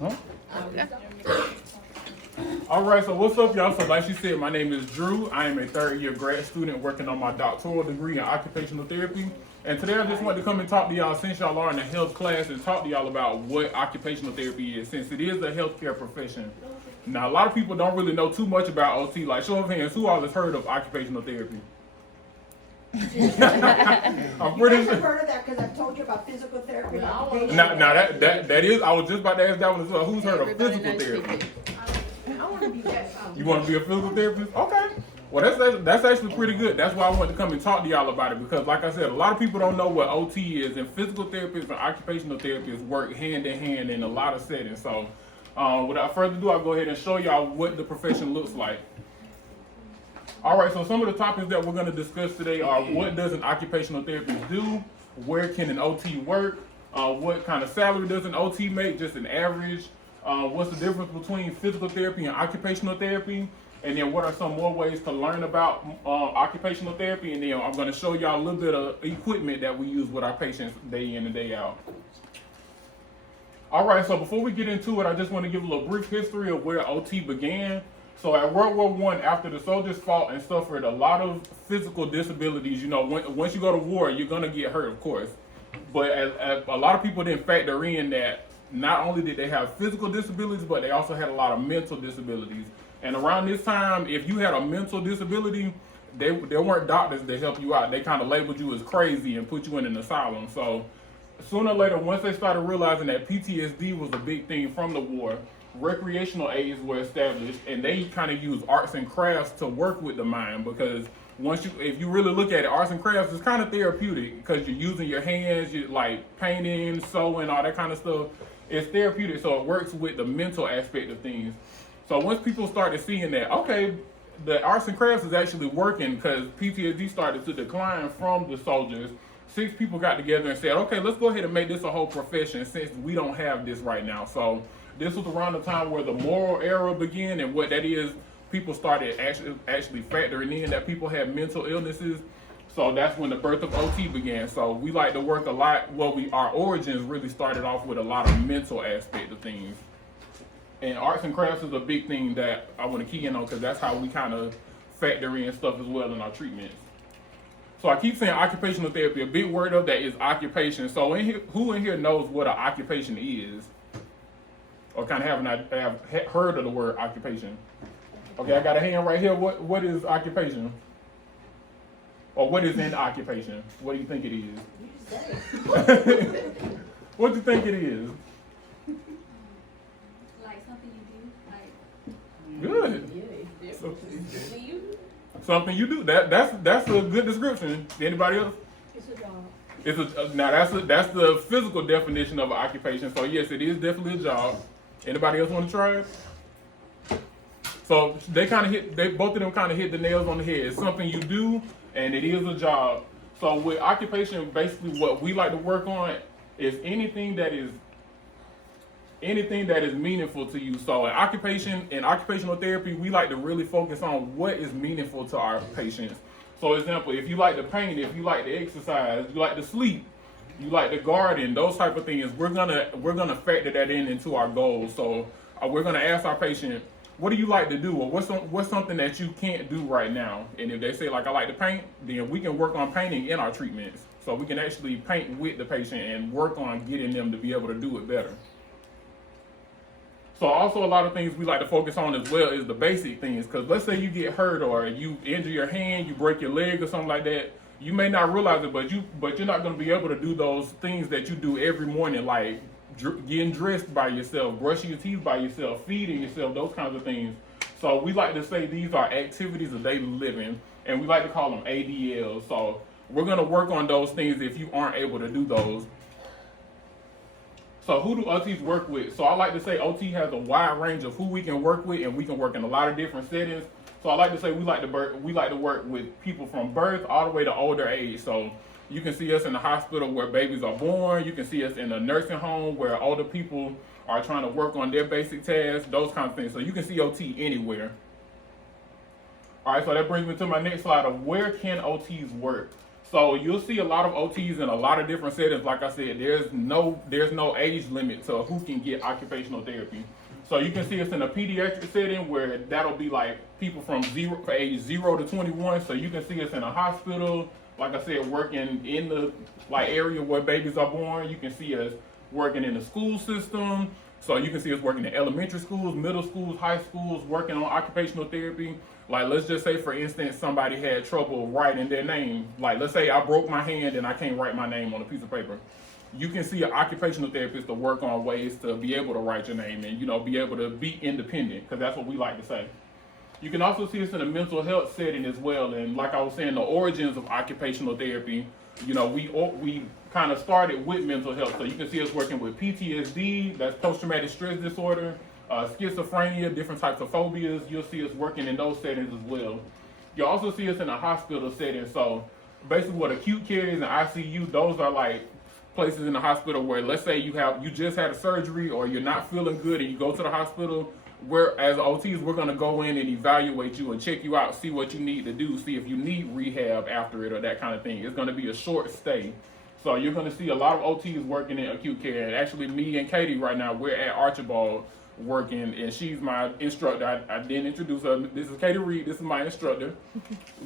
Huh? All right, so what's up, y'all? So like she said, my name is Drew. I am a third-year grad student working on my doctoral degree in occupational therapy. And today I just wanted to come and talk to y'all, since y'all are in a health class, and talk to y'all about what occupational therapy is, since it is a healthcare profession. Now, a lot of people don't really know too much about OT. Like, show of hands, who all has heard of occupational therapy? I'm pretty sure. I've heard of that because I've told you about physical therapy. Now that is, I was just about to ask that one as well. Who's heard of physical therapy? I want to be that. You want to be a physical therapist? Okay. Well, that's actually pretty good. That's why I wanted to come and talk to y'all about it, because like I said, a lot of people don't know what OT is, and physical therapists and occupational therapists work hand in hand in a lot of settings. So without further ado, I'll go ahead and show y'all what the profession looks like. All right, so some of the topics that we're going to discuss today are: what does an occupational therapist do? Where can an OT work? What kind of salary does an OT make, just an average? What's the difference between physical therapy and occupational therapy? And then what are some more ways to learn about occupational therapy? And then I'm going to show y'all a little bit of equipment that we use with our patients day in and day out. All right, so before we get into it, I just want to give a little brief history of where OT began. So at World War I, after the soldiers fought and suffered a lot of physical disabilities, you know, once you go to war, you're going to get hurt, of course. But a lot of people didn't factor in that not only did they have physical disabilities, but they also had a lot of mental disabilities. And around this time, if you had a mental disability, there weren't doctors to help you out. They kind of labeled you as crazy and put you in an asylum. So sooner or later, once they started realizing that PTSD was a big thing from the war, recreational aids were established, and they kind of use arts and crafts to work with the mind, because if you really look at it, arts and crafts is kind of therapeutic because you're using your hands, you're like painting, sewing, all that kind of stuff. It's therapeutic, so it works with the mental aspect of things. So once people started seeing that, okay, the arts and crafts is actually working, because PTSD started to decline from the soldiers, 6 people got together and said, okay, let's go ahead and make this a whole profession, since we don't have this right now. So this was around the time where the moral era began, and what that is, people started actually factoring in that people had mental illnesses. So that's when the birth of OT began. So we like to work a lot. Well, our origins really started off with a lot of mental aspect of things. And arts and crafts is a big thing that I want to key in on, because that's how we kind of factor in stuff as well in our treatments. So I keep saying occupational therapy. A big word of that is occupation. So who in here knows what an occupation is? Or kind of have heard of the word occupation? Okay, I got a hand right here. What is occupation? Or what is an occupation? What do you think it is? What do you think it is? Like something you do, like good. Something you do. That's a good description. Anybody else? It's a job. Now that's the physical definition of an occupation. So yes, it is definitely a job. Anybody else want to try it? So both of them kind of hit the nails on the head. It's something you do, and it is a job. So with occupation, basically what we like to work on is anything that is meaningful to you. So in occupational therapy, we like to really focus on what is meaningful to our patients. So example, if you like to paint, if you like to exercise, you like to sleep, you like to garden, those type of things, we're gonna factor that into our goals. So we're gonna ask our patient, what do you like to do, or what's something that you can't do right now? And if they say, like, I like to paint, then we can work on painting in our treatments. So we can actually paint with the patient and work on getting them to be able to do it better. So also a lot of things we like to focus on as well is the basic things, because let's say you get hurt or you injure your hand, you break your leg or something like that. You may not realize it, but you're not going to be able to do those things that you do every morning, like getting dressed by yourself, brushing your teeth by yourself, feeding yourself, those kinds of things. So we like to say these are activities of daily living, and we like to call them ADLs. So we're going to work on those things if you aren't able to do those. So who do OTs work with? So I like to say OT has a wide range of who we can work with, and we can work in a lot of different settings. So I like to say we like to work with people from birth all the way to older age. So you can see us in the hospital where babies are born. You can see us in a nursing home where older people are trying to work on their basic tasks, those kinds of things. So you can see OT anywhere. All right, so that brings me to my next slide of where can OTs work? So you'll see a lot of OTs in a lot of different settings. Like I said, there's no age limit to who can get occupational therapy. So you can see us in a pediatric setting where that'll be like people from age 0 to 21. So you can see us in a hospital, like I said, working in the area where babies are born. You can see us working in the school system. So you can see us working in elementary schools, middle schools, high schools, working on occupational therapy. Like, let's just say, for instance, somebody had trouble writing their name. Like, let's say I broke my hand and I can't write my name on a piece of paper. You can see an occupational therapist to work on ways to be able to write your name and, be able to be independent, because that's what we like to say. You can also see us in a mental health setting as well. And like I was saying, the origins of occupational therapy, we kind of started with mental health. So you can see us working with PTSD, that's post-traumatic stress disorder, schizophrenia, different types of phobias. You'll see us working in those settings as well. You'll also see us in a hospital setting. So basically what acute care is and ICU, those are like places in the hospital where, let's say you just had a surgery or you're not feeling good and you go to the hospital. Where as OTs, we're going to go in and evaluate you and check you out, see what you need to do, see if you need rehab after it or that kind of thing. It's going to be a short stay. So you're going to see a lot of OTs working in acute care. And actually, me and Katie right now, we're at Archibald working, and she's my instructor. I didn't introduce her. This is Katie Reed. This is my instructor.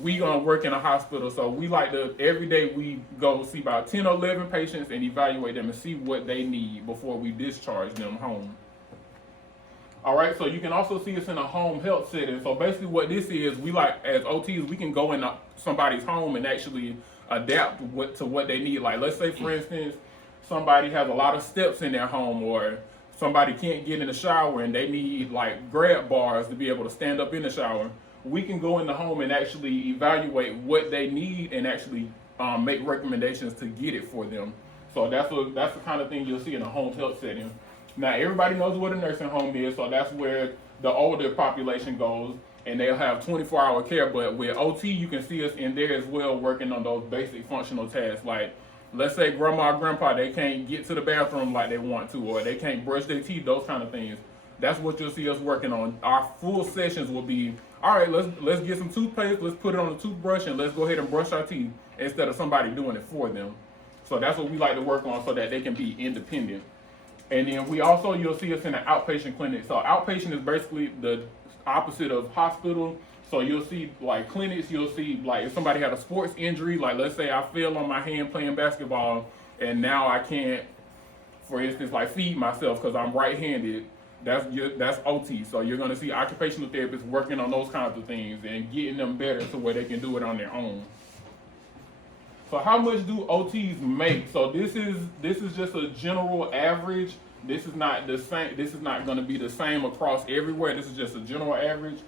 We gonna work in a hospital, so we like to, every day we go see about 10 or 11 patients and evaluate them and see what they need before we discharge them home. All right, so you can also see us in a home health setting. So basically what this is, we like, as OTs, we can go in somebody's home and actually adapt to what they need. Like, let's say, for instance, somebody has a lot of steps in their home, or somebody can't get in the shower and they need like grab bars to be able to stand up in the shower. We can go in the home and actually evaluate what they need and actually make recommendations to get it for them. So that's the kind of thing you'll see in a home health setting. Now, everybody knows what a nursing home is, so that's where the older population goes, and they'll have 24-hour care. But with OT, you can see us in there as well, working on those basic functional tasks. Like, let's say grandma or grandpa, they can't get to the bathroom like they want to, or they can't brush their teeth, those kind of things. That's what you'll see us working on. Our full sessions will be, all right, let's get some toothpaste, let's put it on the toothbrush, and let's go ahead and brush our teeth instead of somebody doing it for them. So that's what we like to work on so that they can be independent. And then you'll see us in an outpatient clinic. So outpatient is basically the opposite of hospital. So you'll see like clinics, you'll see like if somebody had a sports injury, like let's say I fell on my hand playing basketball and now I can't, for instance, like feed myself because I'm right-handed. That's OT. So you're gonna see occupational therapists working on those kinds of things and getting them better to where they can do it on their own. So how much do OTs make? So this is just a general average. This is not the same. This is not going to be the same across everywhere. This is just a general average.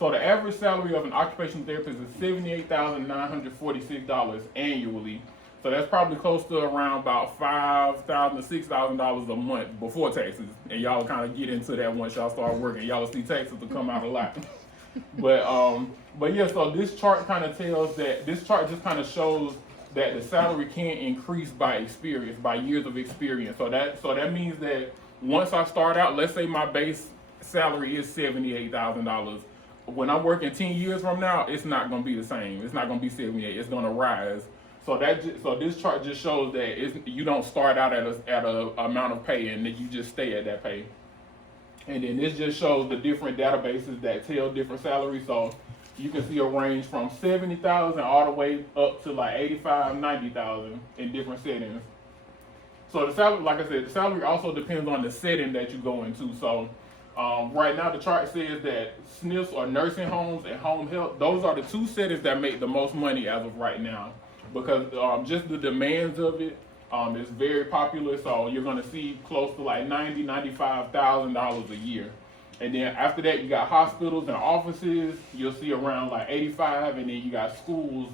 So the average salary of an occupational therapist is $78,946 annually. So that's probably close to around about $5,000 to $6,000 a month before taxes. And y'all kind of get into that once y'all start working. Y'all see taxes will come out a lot. But yeah. So this chart kind of tells that. This chart just kind of shows that the salary can increase by experience, by years of experience. So that means that once I start out, let's say my base salary is $78,000. When I'm working 10 years from now, it's not going to be the same. It's not going to be 78. It's going to rise. So this chart just shows that you don't start out at a amount of pay and then you just stay at that pay. And then this just shows the different databases that tell different salaries. So you can see a range from 70,000 all the way up to like 85, 90,000 in different settings. So the salary, like I said, the salary also depends on the setting that you go into. So right now the chart says that SNFs or nursing homes and home health, those are the two settings that make the most money as of right now, because just the demands of it is very popular. So you're going to see close to like $90,000, $95,000 a year. And then after that, you got hospitals and offices. You'll see around like 85, and then you got schools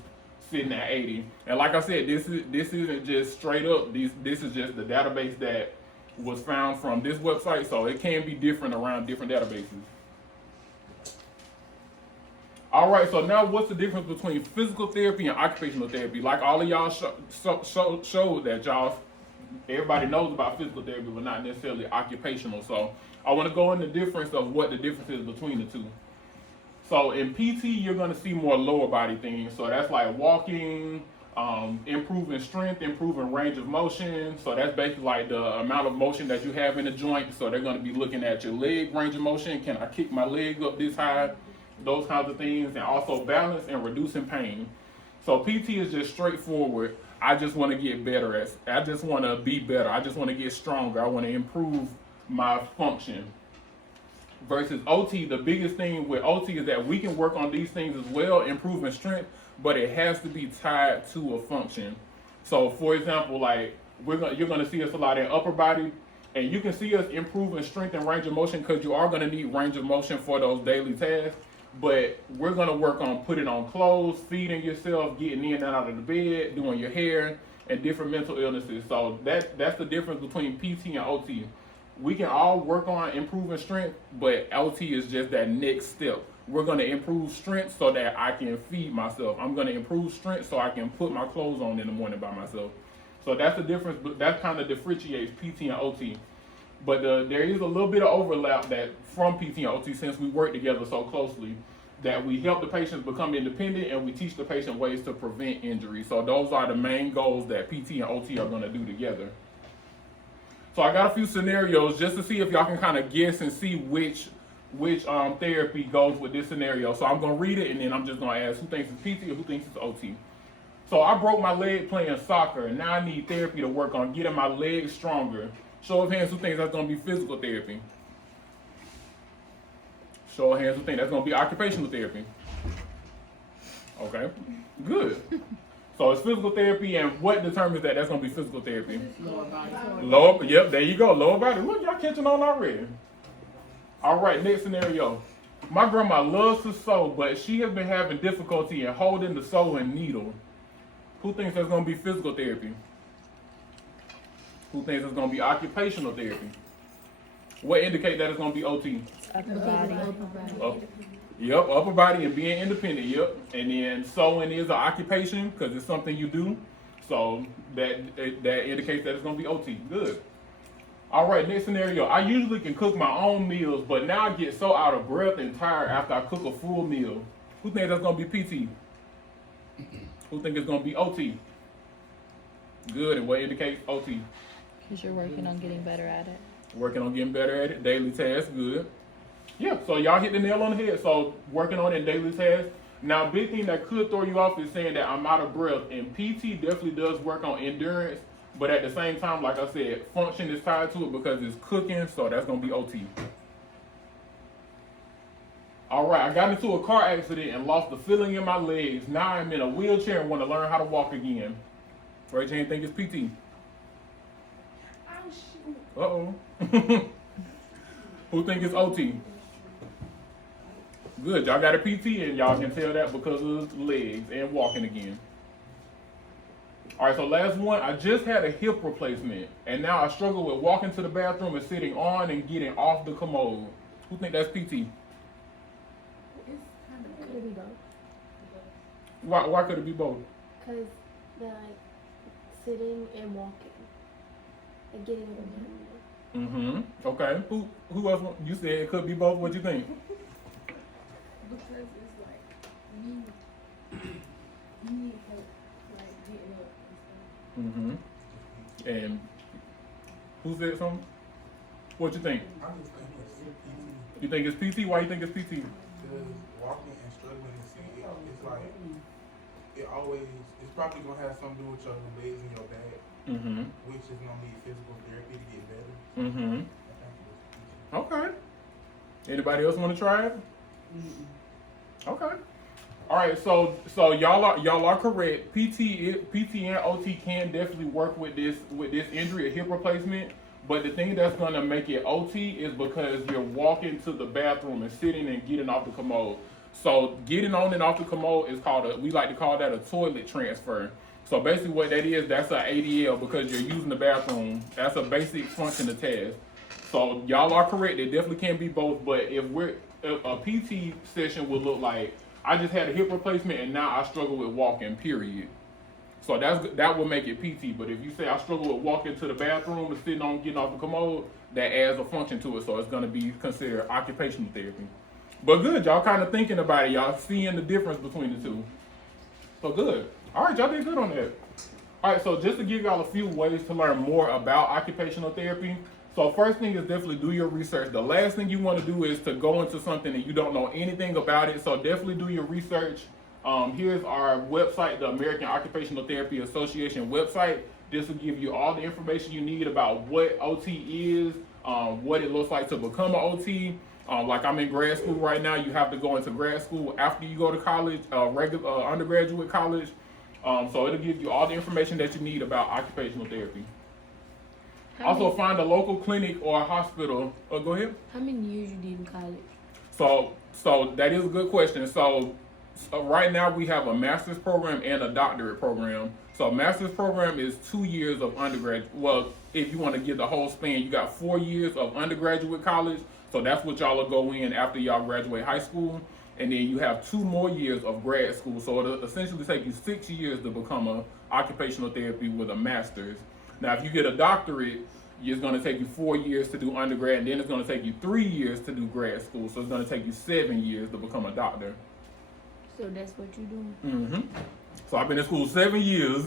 sitting at 80. And like I said, this isn't just straight up. This is just the database that was found from this website. So it can be different around different databases. All right. So now, what's the difference between physical therapy and occupational therapy? Like all of y'all showed that everybody knows about physical therapy, but not necessarily occupational. So I want to go into the difference of what the difference is between the two. So in PT, you're going to see more lower body things. So that's like walking, improving strength, improving range of motion. So that's basically like the amount of motion that you have in the joint. So they're going to be looking at your leg range of motion. Can I kick my leg up this high? Those kinds of things. And also balance and reducing pain. So PT is just straightforward. I just want to get better at. I just want to be better. I just want to get stronger. I want to improve my function. Versus OT, the biggest thing with OT is that we can work on these things as well, improving strength, but it has to be tied to a function. So, for example, like you're gonna see us a lot in upper body, and you can see us improving strength and range of motion because you are gonna need range of motion for those daily tasks. But we're gonna work on putting on clothes, feeding yourself, getting in and out of the bed, doing your hair, and different mental illnesses. So that's the difference between PT and OT. We can all work on improving strength, but OT is just that next step. We're going to improve strength so that I can feed myself. I'm going to improve strength so I can put my clothes on in the morning by myself. So that's the difference. That kind of differentiates PT and OT. But there is a little bit of overlap that from PT and OT, since we work together so closely, that we help the patients become independent and we teach the patient ways to prevent injury. So those are the main goals that PT and OT are going to do together. So I got a few scenarios just to see if y'all can kind of guess and see which therapy goes with this scenario. So I'm going to read it and then I'm just going to ask who thinks it's PT or who thinks it's OT. So I broke my leg playing soccer and now I need therapy to work on getting my legs stronger. Show of hands who thinks that's going to be physical therapy. Show of hands who think that's going to be occupational therapy. Okay, good. So it's physical therapy, and what determines that that's going to be physical therapy? Yep, there you go, lower body. Look, y'all catching on already. All right, next scenario. My grandma loves to sew, but she has been having difficulty in holding the sewing needle. Who thinks that's going to be physical therapy? Who thinks it's going to be occupational therapy? What indicates that it's going to be OT? Upper body. Yep, upper body and being independent, yep. And then sewing is an occupation because it's something you do. So that indicates that it's going to be OT. Good. All right, next scenario. I usually can cook my own meals, but now I get so out of breath and tired after I cook a full meal. Who thinks that's going to be PT? Who thinks it's going to be OT? Good, and what indicates OT? Because you're working on getting better at it. Working on getting better at it. Daily tasks, good. Yeah, so y'all hit the nail on the head. So working on it in daily tasks. Now, big thing that could throw you off is saying that I'm out of breath. And PT definitely does work on endurance. But at the same time, like I said, function is tied to it because it's cooking. So that's going to be OT. All right, I got into a car accident and lost the feeling in my legs. Now I'm in a wheelchair and want to learn how to walk again. Raise your hand, think it's PT. Uh-oh. Who think it's OT? Good, y'all got a PT and y'all can tell that because of legs and walking again. All right, so last one. I just had a hip replacement and now I struggle with walking to the bathroom and sitting on and getting off the commode. Who think that's PT? Could it be both? Why could it be both? Because they're like sitting and walking and getting it done. Mm-hmm. Okay. Who else? You said it could be both. What you think? Because it's like you need help like getting up and stuff. Mm-hmm. And who said something? What you think? I just think it's PT. You think it's PT? Why you think it's PT? Because walking and struggling and sitting, it's like, it's probably going to have something to do with your legs and your back, Mm-hmm. which is going to need physical therapy to get better. Mm-hmm. I think Okay. Anybody else want to try it? Okay. All right. So y'all are correct. PT and OT can definitely work with this injury, a hip replacement. But the thing that's gonna make it OT is because you're walking to the bathroom and sitting and getting off the commode. So getting on and off the commode is we like to call that a toilet transfer. So basically what that is, that's an ADL because you're using the bathroom. That's a basic function of task. So y'all are correct. It definitely can be both. But if a PT session would look like, I just had a hip replacement and now I struggle with walking, period. So that would make it PT. But if you say I struggle with walking to the bathroom and sitting on getting off the commode, that adds a function to it. So it's going to be considered occupational therapy. But good, y'all kind of thinking about it. Y'all seeing the difference between the two. So good. All right, y'all did good on that. All right, so just to give y'all a few ways to learn more about occupational therapy. So first thing is definitely do your research. The last thing you want to do is to go into something and you don't know anything about it. So definitely do your research. Here's our website, the American Occupational Therapy Association website. This will give you all the information you need about what OT is, what it looks like to become an OT. Like I'm in grad school right now. You have to go into grad school after you go to college, regular undergraduate college. So it'll give you all the information that you need about occupational therapy. Also, find a local clinic or a hospital. Oh, go ahead. How many years you did in college? So that is a good question. So right now we have a master's program and a doctorate program. So a master's program is 2 years of undergraduate. Well, if you want to get the whole span, you got 4 years of undergraduate college. So that's what y'all will go in after y'all graduate high school. And then you have 2 more years of grad school. So it'll essentially take you 6 years to become a occupational therapy with a master's. Now, if you get a doctorate, it's going to take you 4 years to do undergrad, and then it's going to take you 3 years to do grad school. So it's going to take you 7 years to become a doctor. So that's what you doing? Mm-hmm. So I've been in school 7 years.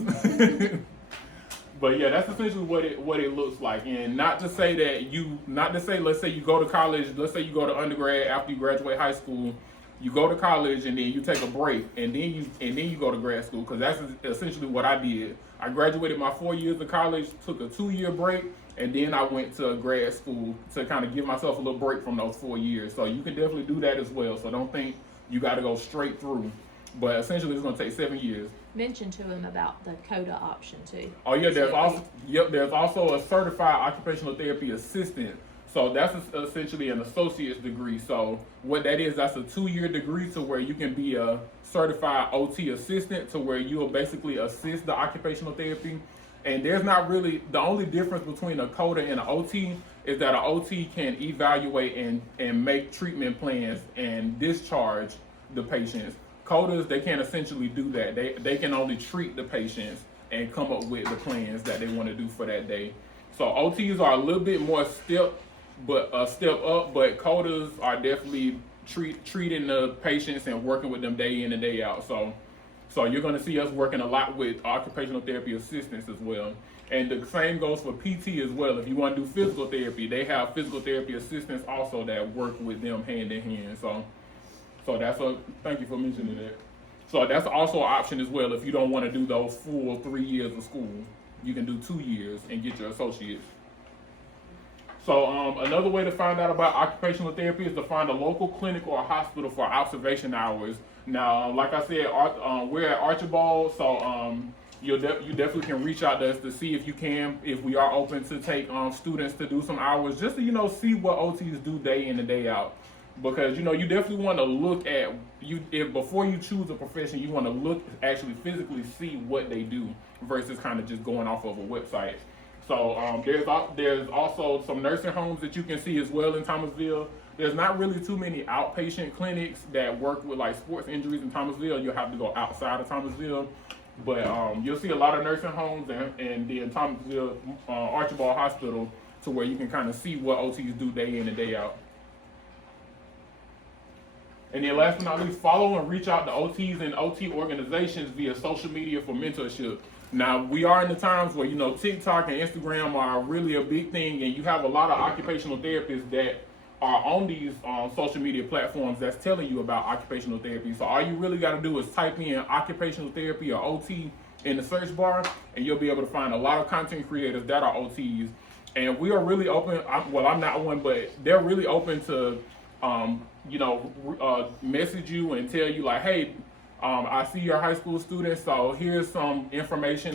But yeah, that's essentially what it looks like. And not to say let's say you go to college, let's say you go to undergrad after you graduate high school, you go to college and then you take a break and then you go to grad school, because that's essentially what I did. I graduated my 4 years of college, took a 2-year break, and then I went to grad school to kind of give myself a little break from those 4 years. So you can definitely do that as well. So don't think you got to go straight through. But essentially it's going to take 7 years. Mention to him about the CODA option too. Oh yeah, there's also a certified occupational therapy assistant. So that's essentially an associate's degree. So what that is, that's a 2-year degree to where you can be a certified OT assistant, to where you will basically assist the occupational therapy. And there's not really, the only difference between a CODA and an OT is that an OT can evaluate and make treatment plans and discharge the patients. CODAs, they can't essentially do that. They can only treat the patients and come up with the plans that they want to do for that day. So OTs are a little bit more step up, but CODAs are definitely treating the patients and working with them day in and day out. So you're going to see us working a lot with occupational therapy assistants as well. And the same goes for PT as well. If you want to do physical therapy, they have physical therapy assistants also that work with them hand in hand. So thank you for mentioning that. So that's also an option as well. If you don't want to do those full 3 years of school, you can do 2 years and get your associates. So another way to find out about occupational therapy is to find a local clinic or a hospital for observation hours. Now, like I said, we're at Archibald, so you definitely can reach out to us to see if we are open to take students to do some hours, just to see what OTs do day in and day out. Because you definitely want to look at if before you choose a profession, you want to actually physically see what they do versus kind of just going off of a website. So there's also some nursing homes that you can see as well in Thomasville. There's not really too many outpatient clinics that work with like sports injuries in Thomasville. You'll have to go outside of Thomasville, but you'll see a lot of nursing homes and the Thomasville Archibald Hospital, to where you can kind of see what OTs do day in and day out. And then last but not least, follow and reach out to OTs and OT organizations via social media for mentorship. Now, we are in the times where, TikTok and Instagram are really a big thing, and you have a lot of occupational therapists that are on these social media platforms that's telling you about occupational therapy. So all you really got to do is type in occupational therapy or OT in the search bar, and you'll be able to find a lot of content creators that are OTs. And we are really open. I'm not one, but they're really open to message you and tell you like, hey, I see you're a high school student, so here's some information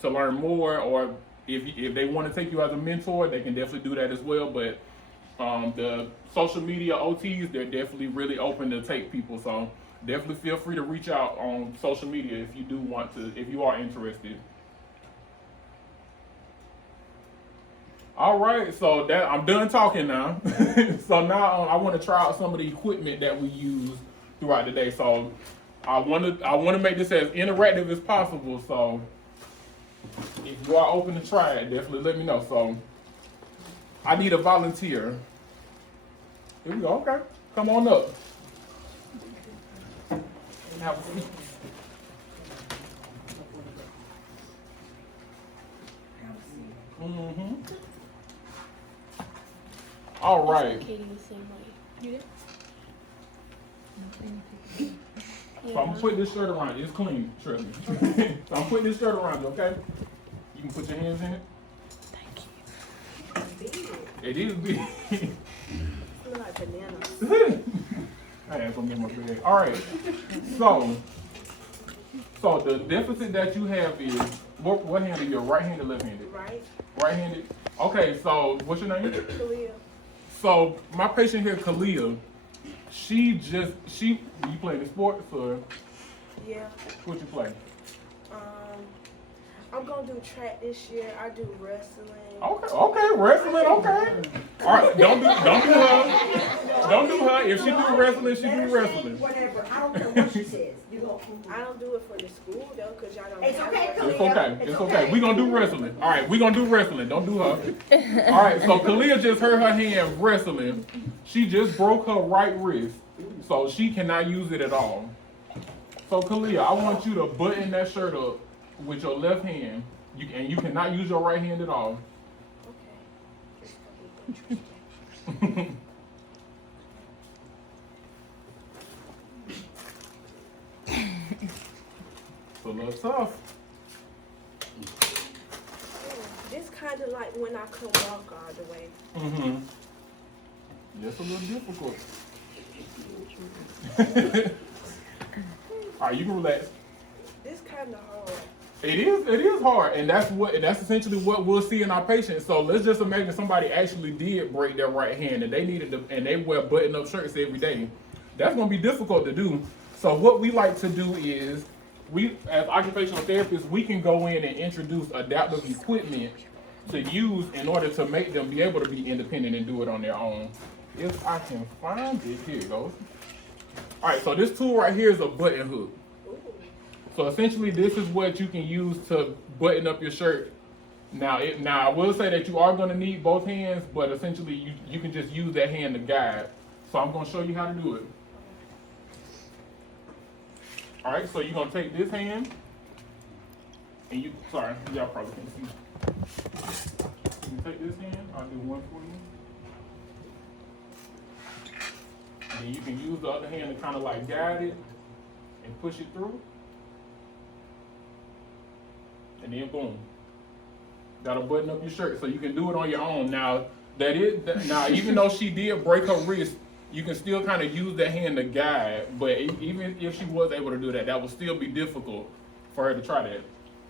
to learn more, or if they want to take you as a mentor, they can definitely do that as well. But the social media OTs, they're definitely really open to take people, so definitely feel free to reach out on social media if you are interested. All right, so I'm done talking now. So now I want to try out some of the equipment that we use throughout the day. So I want to make this as interactive as possible. So if you are open to try it, definitely let me know. So I need a volunteer. Here we go. Okay, come on up. Have a seat. Mm-hmm. All right. Katie the same way. You did? So I'm gonna put this shirt around you. It's clean, trust me. So I'm putting this shirt around you, okay? You can put your hands in it. It is big. Look like bananas. I ain't gonna get my bag. All right. So the deficit that you have is what hand are you? Right-handed, left-handed? Right? Right-handed. Okay. So what's your name? Kalia. So my patient here, Kalia, you play the sports or Yeah. what you play? I'm gonna do track this year. I do wrestling. Okay, wrestling, okay. All right, don't do her. Don't do her. If she do wrestling, she Let her do say wrestling. whatever. I don't care what she says. You go. I don't do it for the school though, cause y'all don't It's have okay, wrestling. It's okay. It's okay. We gonna do wrestling. All right, we gonna do wrestling. Don't do her. All right. So Kalia just hurt her hand wrestling. She just broke her right wrist, so she cannot use it at all. So Kalia, I want you to button that shirt up with your left hand. You cannot use your right hand at all. Okay. It's a little tough. This kind of like when I can walk all the way. Mm-hmm. That's a little difficult. All right, you can relax. This kind of hard. It is hard, and that's essentially what we'll see in our patients. So let's just imagine somebody actually did break their right hand, and they wear button-up shirts every day. That's gonna be difficult to do. So what we like to do is, we as occupational therapists, we can go in and introduce adaptive equipment to use in order to make them be able to be independent and do it on their own. If I can find it, here it goes. All right, so this tool right here is a button hook. So essentially, this is what you can use to button up your shirt. Now, I will say that you are going to need both hands, but essentially, you can just use that hand to guide. So I'm going to show you how to do it. All right, so you're going to take this hand, and y'all probably can't see. You can take this hand. I'll do one for you. And then you can use the other hand to kind of like guide it and push it through. And then boom, that'll button up your shirt, so you can do it on your own. Now even though she did break her wrist, you can still kind of use that hand to guide. But even if she was able to do that, that would still be difficult for her to try that.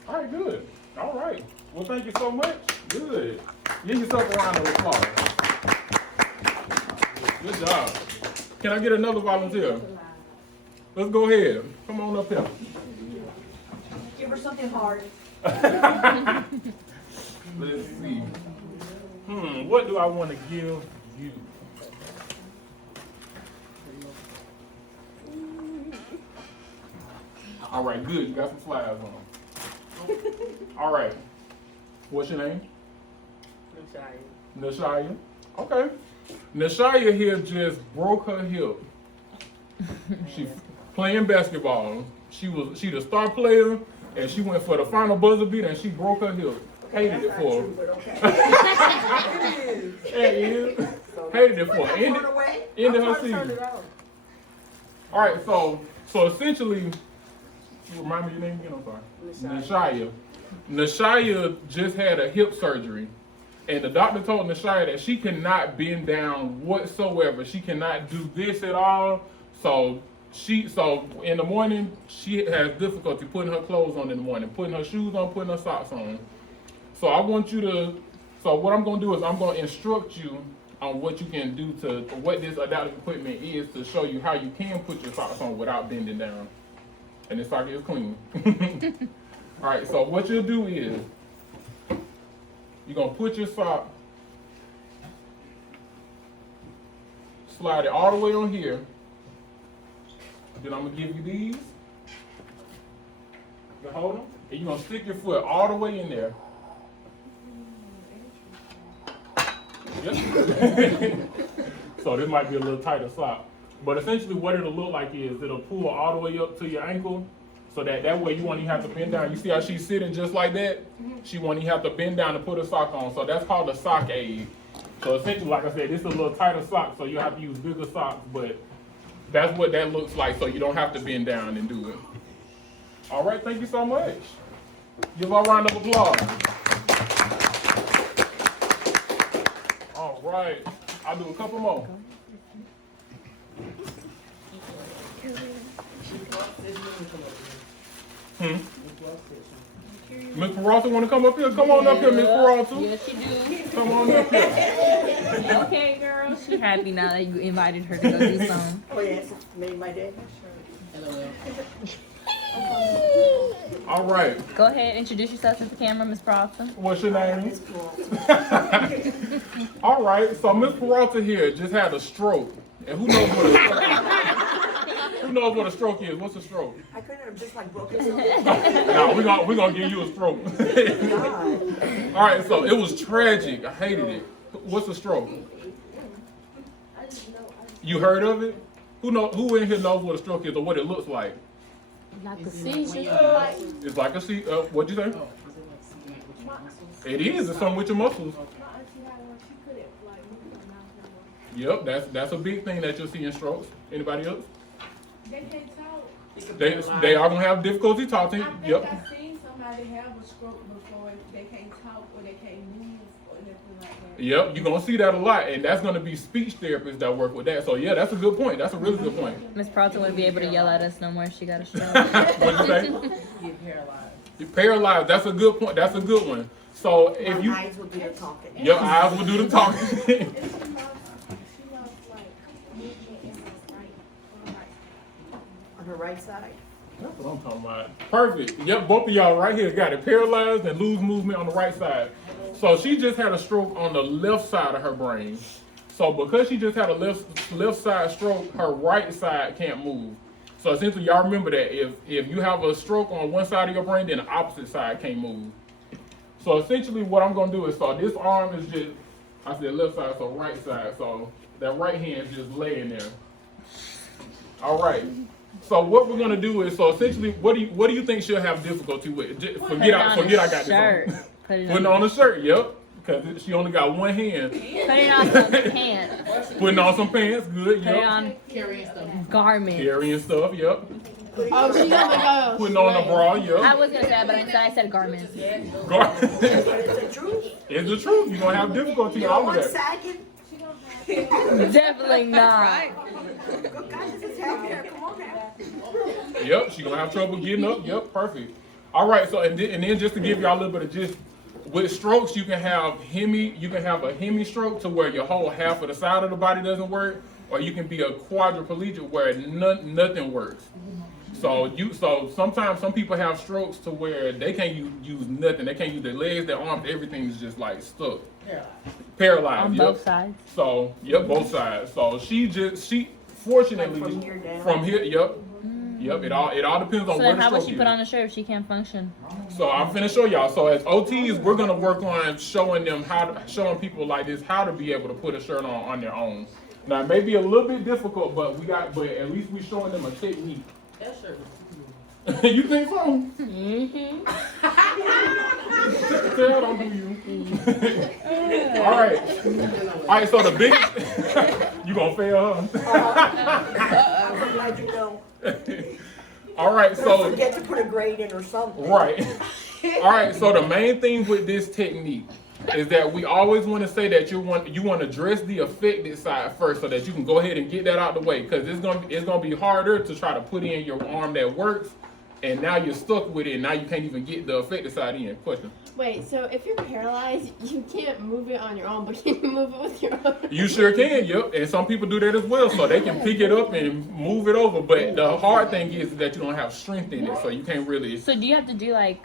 All right, good. All right. Well, thank you so much. Good. Give yourself a round of applause. Good job. Can I get another volunteer? Let's go ahead. Come on up here. Give her something hard. Let's see. What do I want to give you? All right, good. You got some slides on. All right. What's your name? Nashaya. Okay. Nashaya here just broke her hip. She's playing basketball. She the star player, and she went for the final buzzer beater, and she broke her hip. Hated it for her. It is. Hated it for her. Ended her season. All right, so essentially, remind me your name again. I'm sorry. Nashaya just had a hip surgery, and the doctor told Nashaya that she cannot bend down whatsoever. She cannot do this at all. So in the morning, she has difficulty putting her clothes on in the morning, putting her shoes on, putting her socks on. So what I'm going to do is I'm going to instruct you on what you can do what this adaptive equipment is to show you how you can put your socks on without bending down. And this sock is clean. All right, so what you'll do is you're going to put your sock, slide it all the way on here. Then I'm going to give you these. You hold them, and you're going to stick your foot all the way in there. Yep. So this might be a little tighter sock. But essentially what it'll look like is it'll pull all the way up to your ankle. So that way you won't even have to bend down. You see how she's sitting just like that? She won't even have to bend down to put a sock on. So that's called a sock aid. So essentially, like I said, this is a little tighter sock, so you have to use bigger socks, but that's what that looks like, so you don't have to bend down and do it. All right, thank you so much. Give her a round of applause. All right, I'll do a couple more. Miss Peralta want to come up here? Come on up here, Miss Peralta. Yes, you do. Come on up here. Okay, girl. She's happy now that you invited her to go do something. Oh, yes, made my day. All right. Go ahead, introduce yourself to the camera, Miss Peralta. What's your name? All right. So Miss Peralta here just had a stroke, and who knows what a stroke is? What's a stroke? I couldn't have just like broken something. No, we're gonna give you a stroke. God. All right. So it was tragic. I hated it. What's a stroke? You heard of it? Who in here knows what a stroke is or what it looks like? Like a seizure. It's like a what'd you say? It is. It's something with your muscles. Yep, that's a big thing that you'll see in strokes. Anybody else? They can't talk. They are gonna have difficulty talking. I think Yep. I've seen somebody have a stroke before. They can't talk or they can't move or nothing like that. Yep, you're gonna see that a lot, and that's gonna be speech therapists that work with that. So yeah, that's a good point. That's a really good point. Miss Peralta wouldn't be able to yell at us no more if she got a stroke. What'd you say? Get paralyzed. You're paralyzed. That's a good point. That's a good one. So if you, My eyes will do the talking. your eyes will do the talking. She lost like movement in her right. On her right side. That's what I'm talking about. Perfect. Yep, both of y'all right here got it. Paralyzed and lose movement on the right side. So she just had a stroke on the left side of her brain. So because she just had a left side stroke, her right side can't move. So essentially, y'all remember that if you have a stroke on one side of your brain, then the opposite side can't move. So essentially, what I'm gonna do is, so this arm is just, I said left side, so right side. So that right hand is just laying there. All right. So what we're gonna do is, so essentially, what do you think she'll have difficulty with? Forget I got shirt. this on. Put it Putting on a shirt, yep, because she only got one hand. Put it on some pants. Putting on some pants, good, Put it yep. on Carrying stuff. garments. Carrying stuff, yep. Oh, she gonna go. Putting on a bra, I yep. was gonna say that, but instead I said garments. Gar- But it's the truth. It's the truth. You're gonna have difficulty You all don't of want that. sagging. Definitely not. Good God, this is healthcare. Come on now. Yep, she gonna have trouble getting up. Yep, perfect. All right, so and then just to give y'all a little bit of gist, with strokes you can have a hemi-stroke to where your whole half of the side of the body doesn't work, or you can be a quadriplegic where nothing works. So sometimes some people have strokes to where they can't use nothing. They can't use their legs, their arms, everything is just like stuck. Paralyzed. On Yep. both sides. So yep, both sides. So she fortunately Like from here down? from here, yep. Yep, it all depends on So where then the how would stroke she is. put on a shirt if she can't function? So I'm finna show y'all. So as OTs, we're gonna work on showing people like this how to be able to put a shirt on their own. Now it may be a little bit difficult, but at least we're showing them a technique. That shirt was You think so? Mm-hmm. Tell don't do you. All right. So the biggest, you gonna fail, huh? I'm glad you know. All right. Don't So forget to put a grade in or something. right. All right. So the main thing with this technique is that we always want to say that you want to address the affected side first, so that you can go ahead and get that out the way, because it's gonna be harder to try to put in your arm that works, and now you're stuck with it, and now you can't even get the affected side in. Question. Wait, so if you're paralyzed, you can't move it on your own, but can you move it with your own? You sure can, yep. And some people do that as well, so they can pick it up and move it over. But the hard thing is that you don't have strength in it, so you can't really. So do you have to do like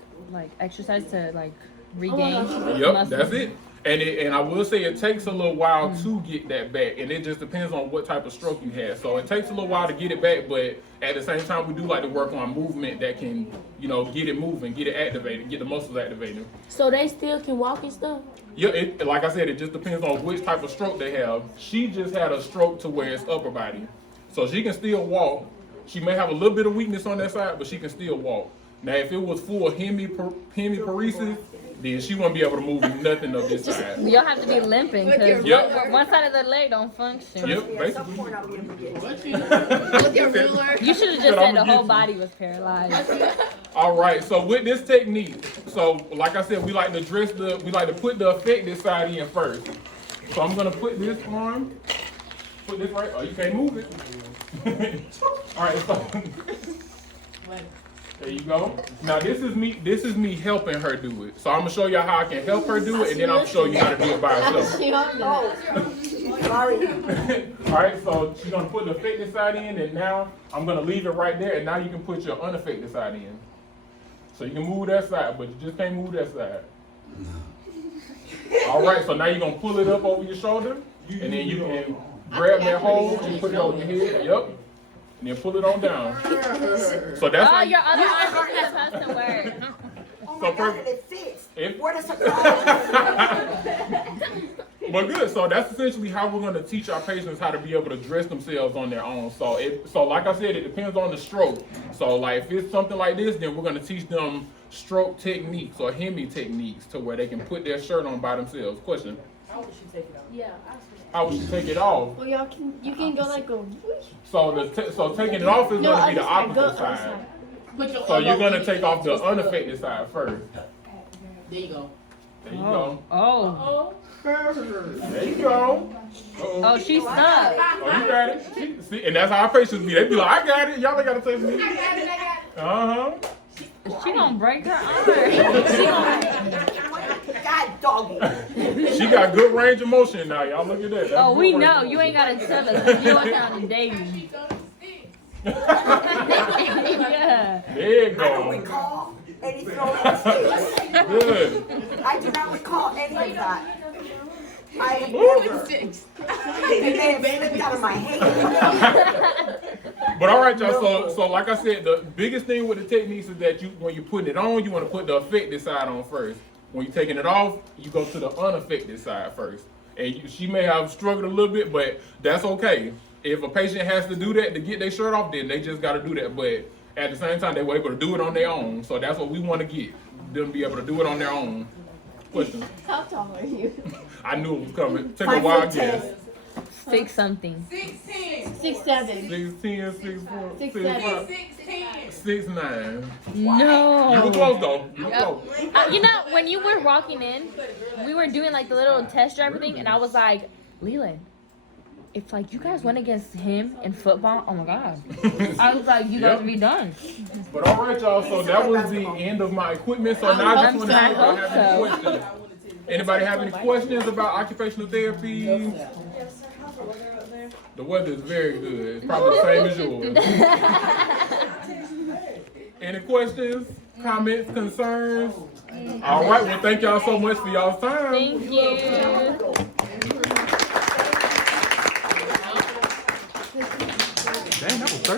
exercise to like regain Yep, muscle? that's it. And I will say it takes a little while to get that back, and it just depends on what type of stroke you had. So it takes a little while to get it back, but at the same time, we do like to work on movement that can, get it moving, get it activated, get the muscles activated. So they still can walk and stuff? Yeah, like I said, it just depends on which type of stroke they have. She just had a stroke to where it's upper body, so she can still walk. She may have a little bit of weakness on that side, but she can still walk. Now, if it was full hemiparesis, then she won't be able to move nothing of this side. You'll have to be limping because Yep. one side of the leg don't function. Yep, At some basically. point I'll be able to get it. With your ruler. You should have just Said said I'ma the get whole you. body was paralyzed. All right, so with this technique, so like I said, we like to put the affected side in first. So I'm gonna put this arm, put this right, oh, you can't move it. All right, so there you go. Now this is me helping her do it. So I'm gonna show you how I can help her do it, and then I'll show you how to do it by herself. Sorry. All right, so she's gonna put the affected side in, and now I'm gonna leave it right there, and now you can put your unaffected side in. So you can move that side, but you just can't move that side. All right, so now you're gonna pull it up over your shoulder, and then you can grab that hole and put it over your head. Yep. And then pull it on down. So that's Oh, how your other arm isn't supposed to work. Oh So my God, perfect. it fits. If- What a surprise. But good. So that's essentially how we're going to teach our patients how to be able to dress themselves on their own. So like I said, it depends on the stroke. So like if it's something like this, then we're going to teach them stroke techniques or hemi techniques to where they can put their shirt on by themselves. Question: How would she take it out? Yeah. how would you take it off? Well, you can go like a whoosh. So so taking it off is No, going to be the other side, go opposite other side. side. Put your So you're elbow going in to take it. off the unaffected side first. There you go. There you go. Oh. There you go. Uh-oh. Oh, she's stuck. Oh, you got it. See, and that's how our patients be. They be like, I got it. Y'all ain't got to take me. Uh-huh. She gonna break her arm. She gonna... God, doggy. She got good range of motion now. Y'all look at that. That's Oh, good we range know. of You ain't gotta tell us. You ain't counting daily. Yeah. There you I don't go. recall any throwing mistakes. Good. I do not recall any of that. I never. It may have slipped out of my hand. But all right, y'all. So like I said, the biggest thing with the techniques is that when you're putting it on, you want to put the affected side on first. When you're taking it off, you go to the unaffected side first. And she may have struggled a little bit, but that's okay. If a patient has to do that to get their shirt off, then they just got to do that. But at the same time, they were able to do it on their own. So that's what we want to get them to be able to do it on their own. Question? How tall are you? I knew it was coming. Take a wild guess. 6 something. 6'10". 6'7". 6'10", 6'4", 6'7". 6'10". 6'9". You No. were close though. You were close. You know, when you were walking in, we were doing like the little test drive thing, and I was like, Leland, if like you guys went against him in football, oh my god. I was like, you guys Yep. would be done. But all right, y'all. So that was the end of my equipment. So now I just want to see if y'all have any questions. Anybody have any questions about occupational therapy? The weather is very good. It's probably the same as yours. Any questions, comments, concerns? All right. Well, thank y'all so much for y'all's time. Thank you.